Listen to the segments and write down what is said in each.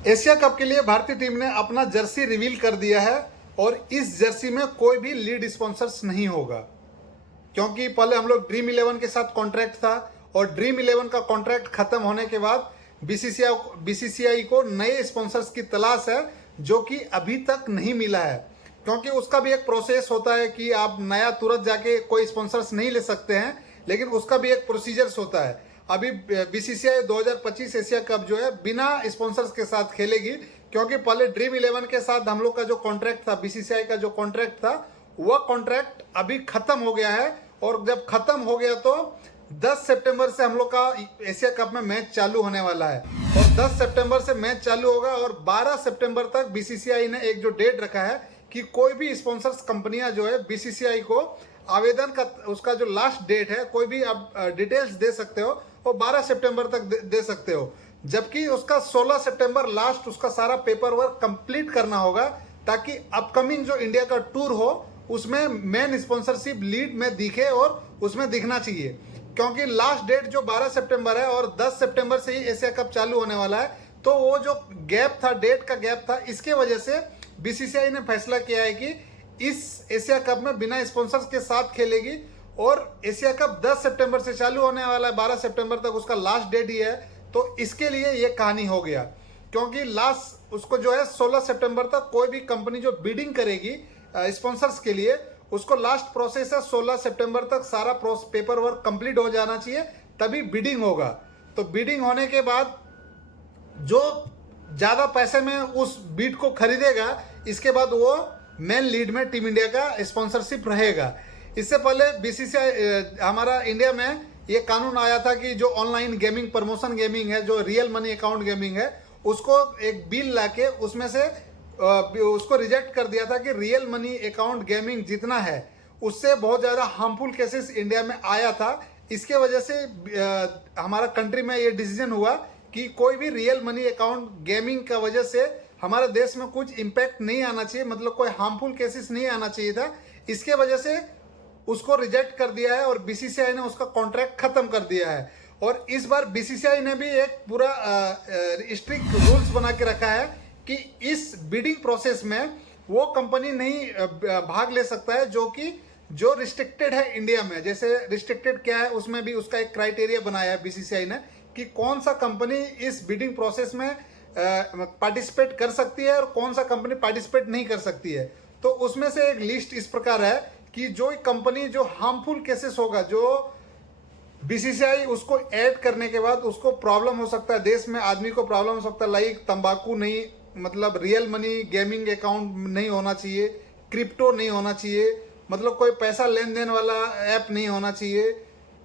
Asia cup के लिए भारतीय टीम ने अपना जर्सी रिवील कर दिया है और इस जर्सी में कोई भी लीड स्पॉन्सर्स नहीं होगा, क्योंकि पहले हम लोग ड्रीम 11 के साथ कॉन्ट्रैक्ट था और ड्रीम 11 का कॉन्ट्रैक्ट खत्म होने के बाद बीसीसीआई को नए स्पॉन्सर्स की तलाश है, जो कि अभी तक नहीं मिला है। क्योंकि उसका भी एक प्रोसेस होता है कि आप नया तुरंत जाके कोई स्पॉन्सर्स नहीं ले सकते हैं, लेकिन उसका भी एक प्रोसीजर्स होता है। अभी बीसीसीआई 2025 एशिया कप जो है बिना स्पॉन्सर्स के साथ खेलेगी, क्योंकि पहले ड्रीम 11 के साथ हम लोग का जो कॉन्ट्रैक्ट था, बीसीसीआई का जो कॉन्ट्रैक्ट था, वह कॉन्ट्रैक्ट अभी खत्म हो गया है। और जब खत्म हो गया तो 10 सितंबर से हम लोग का एशिया कप में मैच चालू होने वाला है और 10 सितंबर से मैच चालू होगा और 12 सितंबर तक बीसीसीआई ने एक जो डेट रखा है कि कोई भी स्पॉन्सर्स कंपनियां जो है बीसीसीआई को आवेदन का उसका जो लास्ट डेट है, कोई भी आप डिटेल्स दे सकते हो और 12 सितंबर तक दे सकते हो। जबकि उसका 16 सितंबर लास्ट उसका सारा पेपर वर्क कंप्लीट करना होगा, ताकि अपकमिंग जो इंडिया का टूर हो उसमें मेन स्पॉन्सरशिप लीड में दिखे और उसमें दिखना चाहिए। क्योंकि लास्ट डेट जो 12 सितंबर है और 10 सितंबर से ही एशिया कप चालू होने वाला है, तो वो जो गैप था, डेट का गैप था, इसके वजह से बीसीसीआई ने फैसला किया है कि इस एशिया कप में बिना स्पॉन्सर्स के साथ खेलेगी। और एशिया कप 10 सितंबर से चालू होने वाला है, 12 सितंबर तक उसका लास्ट डेट ही है। तो इसके लिए ये कहानी हो गया, क्योंकि लास्ट उसको जो है 16 सितंबर तक कोई भी कंपनी जो बिडिंग करेगी स्पॉन्सर्स के लिए, उसको लास्ट प्रोसेस है 16 सितंबर तक सारा पेपर वर्क कंप्लीट हो जाना चाहिए, तभी बिडिंग होगा। तो बिडिंग होने के बाद जो ज़्यादा पैसे में उस बीट को खरीदेगा, इसके बाद वो मेन लीड में टीम इंडिया का स्पॉन्सरशिप रहेगा। इससे पहले बीसीसीआई हमारा इंडिया में ये कानून आया था कि जो ऑनलाइन गेमिंग, प्रमोशन गेमिंग है, जो रियल मनी अकाउंट गेमिंग है, उसको एक बिल लाके उसमें से उसको रिजेक्ट कर दिया था कि रियल मनी अकाउंट गेमिंग जितना है उससे बहुत ज़्यादा हार्मफुल केसेस इंडिया में आया था। इसके वजह से हमारा कंट्री में ये डिसीजन हुआ कि कोई भी रियल मनी अकाउंट गेमिंग का वजह से हमारे देश में कुछ इम्पैक्ट नहीं आना चाहिए, मतलब कोई हार्मफुल केसेस नहीं आना चाहिए था। इसके वजह से उसको रिजेक्ट कर दिया है और बीसीसीआई ने उसका कॉन्ट्रैक्ट खत्म कर दिया है। और इस बार बीसीसीआई ने भी एक पूरा स्ट्रिक्ट रूल्स बना के रखा है कि इस बिडिंग प्रोसेस में वो कंपनी नहीं भाग ले सकता है जो रिस्ट्रिक्टेड है इंडिया में। जैसे रिस्ट्रिक्टेड क्या है, उसमें भी उसका एक क्राइटेरिया बनाया है बीसीसीआई ने कि कौन सा कंपनी इस बिडिंग प्रोसेस में पार्टिसिपेट कर सकती है और कौन सा कंपनी पार्टिसिपेट नहीं कर सकती है। तो उसमें से एक लिस्ट इस प्रकार है कि जो कंपनी जो हार्मफुल केसेस होगा, जो बीसीसीआई उसको ऐड करने के बाद उसको प्रॉब्लम हो सकता है, देश में आदमी को प्रॉब्लम हो सकता है, लाइक तंबाकू नहीं, मतलब रियल मनी गेमिंग अकाउंट नहीं होना चाहिए, क्रिप्टो नहीं होना चाहिए, मतलब कोई पैसा लेन देन वाला ऐप नहीं होना चाहिए,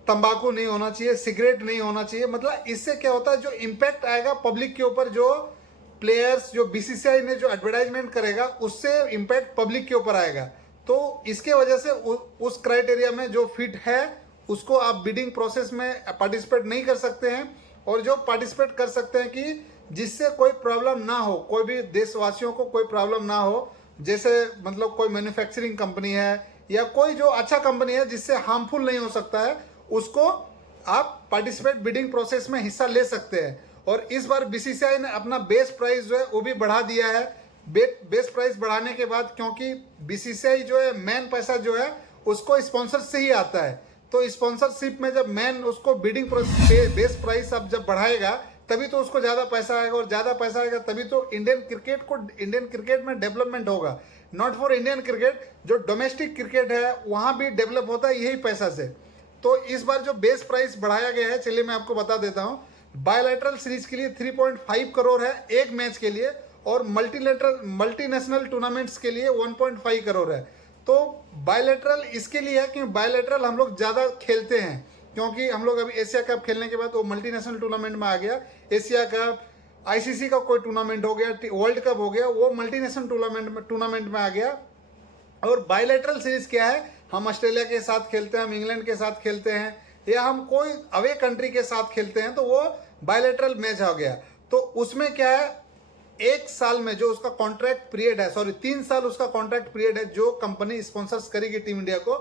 तंबाकू नहीं होना चाहिए, सिगरेट नहीं होना चाहिए। मतलब इससे क्या होता है, जो इम्पैक्ट आएगा पब्लिक के ऊपर, जो प्लेयर्स जो बीसीसीआई ने जो एडवर्टाइजमेंट करेगा उससे इम्पैक्ट पब्लिक के ऊपर आएगा। तो इसके वजह से उस क्राइटेरिया में जो फिट है उसको आप बिडिंग प्रोसेस में पार्टिसिपेट नहीं कर सकते हैं। और जो पार्टिसिपेट कर सकते हैं कि जिससे कोई प्रॉब्लम ना हो, कोई भी देशवासियों को कोई प्रॉब्लम ना हो, जैसे मतलब कोई मैन्युफैक्चरिंग कंपनी है या कोई जो अच्छा कंपनी है जिससे हार्मफुल नहीं हो सकता है, उसको आप पार्टिसिपेट बिडिंग प्रोसेस में हिस्सा ले सकते हैं। और इस बार बीसीसीआई ने अपना बेस प्राइस जो है वो भी बढ़ा दिया है। बेस प्राइस बढ़ाने के बाद, क्योंकि बीसीसीआई जो है मेन पैसा जो है उसको स्पॉन्सर से ही आता है, तो स्पॉन्सरशिप में जब मेन उसको बिडिंग बेस प्राइस अब जब बढ़ाएगा तभी तो उसको ज़्यादा पैसा आएगा, और ज़्यादा पैसा आएगा तभी तो इंडियन क्रिकेट में डेवलपमेंट होगा। नॉट फॉर इंडियन क्रिकेट, जो डोमेस्टिक क्रिकेट है वहाँ भी डेवलप होता है यही पैसा से। तो इस बार जो बेस प्राइस बढ़ाया गया है, चलिए मैं आपको बता देता हूँ। बायलैटरल सीरीज के लिए 3.5 करोड़ है एक मैच के लिए, और मल्टीनेशनल टूर्नामेंट्स के लिए 1.5 करोड़ है। तो बायलैटरल इसके लिए है कि बायलैटरल हम लोग ज़्यादा खेलते हैं, क्योंकि हम लोग अभी एशिया कप खेलने के बाद वो मल्टीनेशनल टूर्नामेंट में आ गया। एशिया कप, आईसीसी का कोई टूर्नामेंट हो गया, वर्ल्ड कप हो गया, वो मल्टीनेशनल टूर्नामेंट में आ गया। और बायलैटरल सीरीज क्या है, हम ऑस्ट्रेलिया के साथ खेलते हैं, हम इंग्लैंड के साथ खेलते हैं, या हम कोई अवे कंट्री के साथ खेलते हैं, तो वो बायलैटरल मैच हो गया। तो उसमें क्या है, एक साल में जो उसका कॉन्ट्रैक्ट पीरियड है, 3 साल उसका कॉन्ट्रैक्ट पीरियड है, जो कंपनी स्पॉन्सर्स करेगी टीम इंडिया को,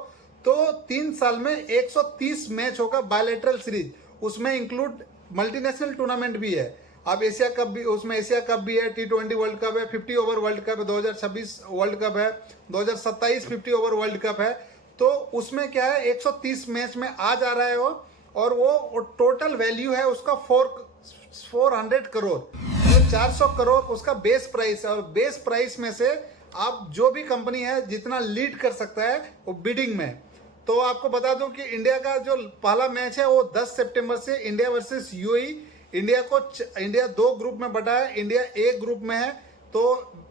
तो 3 साल में 130 मैच होगा बायलैटरल सीरीज। उसमें इंक्लूड मल्टीनेशनल टूर्नामेंट भी है। अब एशिया कप भी, उसमें एशिया कप भी है, T20 वर्ल्ड कप है, 50 ओवर वर्ल्ड कप है, 2026 वर्ल्ड कप है, 2027 50 ओवर वर्ल्ड कप है। तो उसमें क्या है 130 मैच में आ जा रहा है वो, और वो टोटल वैल्यू है उसका 400 करोड़, तो 400 करोड़ उसका बेस प्राइस है। और बेस प्राइस में से आप जो भी कंपनी है जितना लीड कर सकता है वो बिडिंग में। तो आपको बता दूं कि इंडिया का जो पहला मैच है वो 10 सितंबर से India versus UAE. India 2 group में बटा है, इंडिया ए ग्रुप में है। तो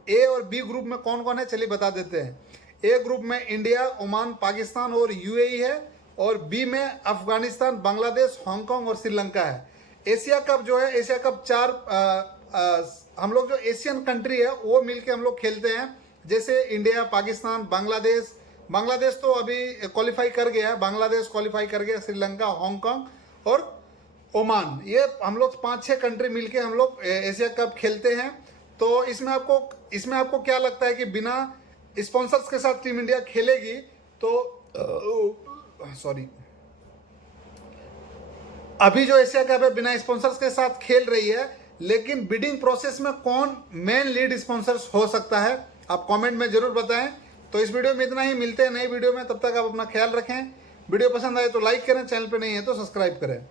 ए और बी ग्रुप में कौन कौन है चलिए बता देते हैं। ए ग्रुप में इंडिया, ओमान, पाकिस्तान और यूएई है, और बी में अफगानिस्तान, बांग्लादेश, हांगकांग और श्रीलंका है। एशिया कप जो है, एशिया कप 4 हम लोग जो एशियन कंट्री है वो मिलके हम लोग खेलते हैं, जैसे इंडिया, पाकिस्तान, बांग्लादेश तो अभी क्वालिफाई कर गया है, बांग्लादेश क्वालिफाई कर गया, श्रीलंका, हांगकांग और ओमान, ये हम लोग 5-6 कंट्री मिलके हम लोग एशिया कप खेलते हैं। तो इसमें आपको क्या लगता है कि बिना स्पॉन्सर्स के साथ टीम इंडिया खेलेगी तो अभी जो एशिया कप है बिना स्पॉन्सर्स के साथ खेल रही है, लेकिन बिडिंग प्रोसेस में कौन मेन लीड स्पॉन्सर्स हो सकता है आप कमेंट में जरूर बताएं। तो इस वीडियो में इतना ही, मिलते हैं नई वीडियो में, तब तक आप अपना ख्याल रखें। वीडियो पसंद आए तो लाइक करें, चैनल पे नहीं है तो सब्सक्राइब करें।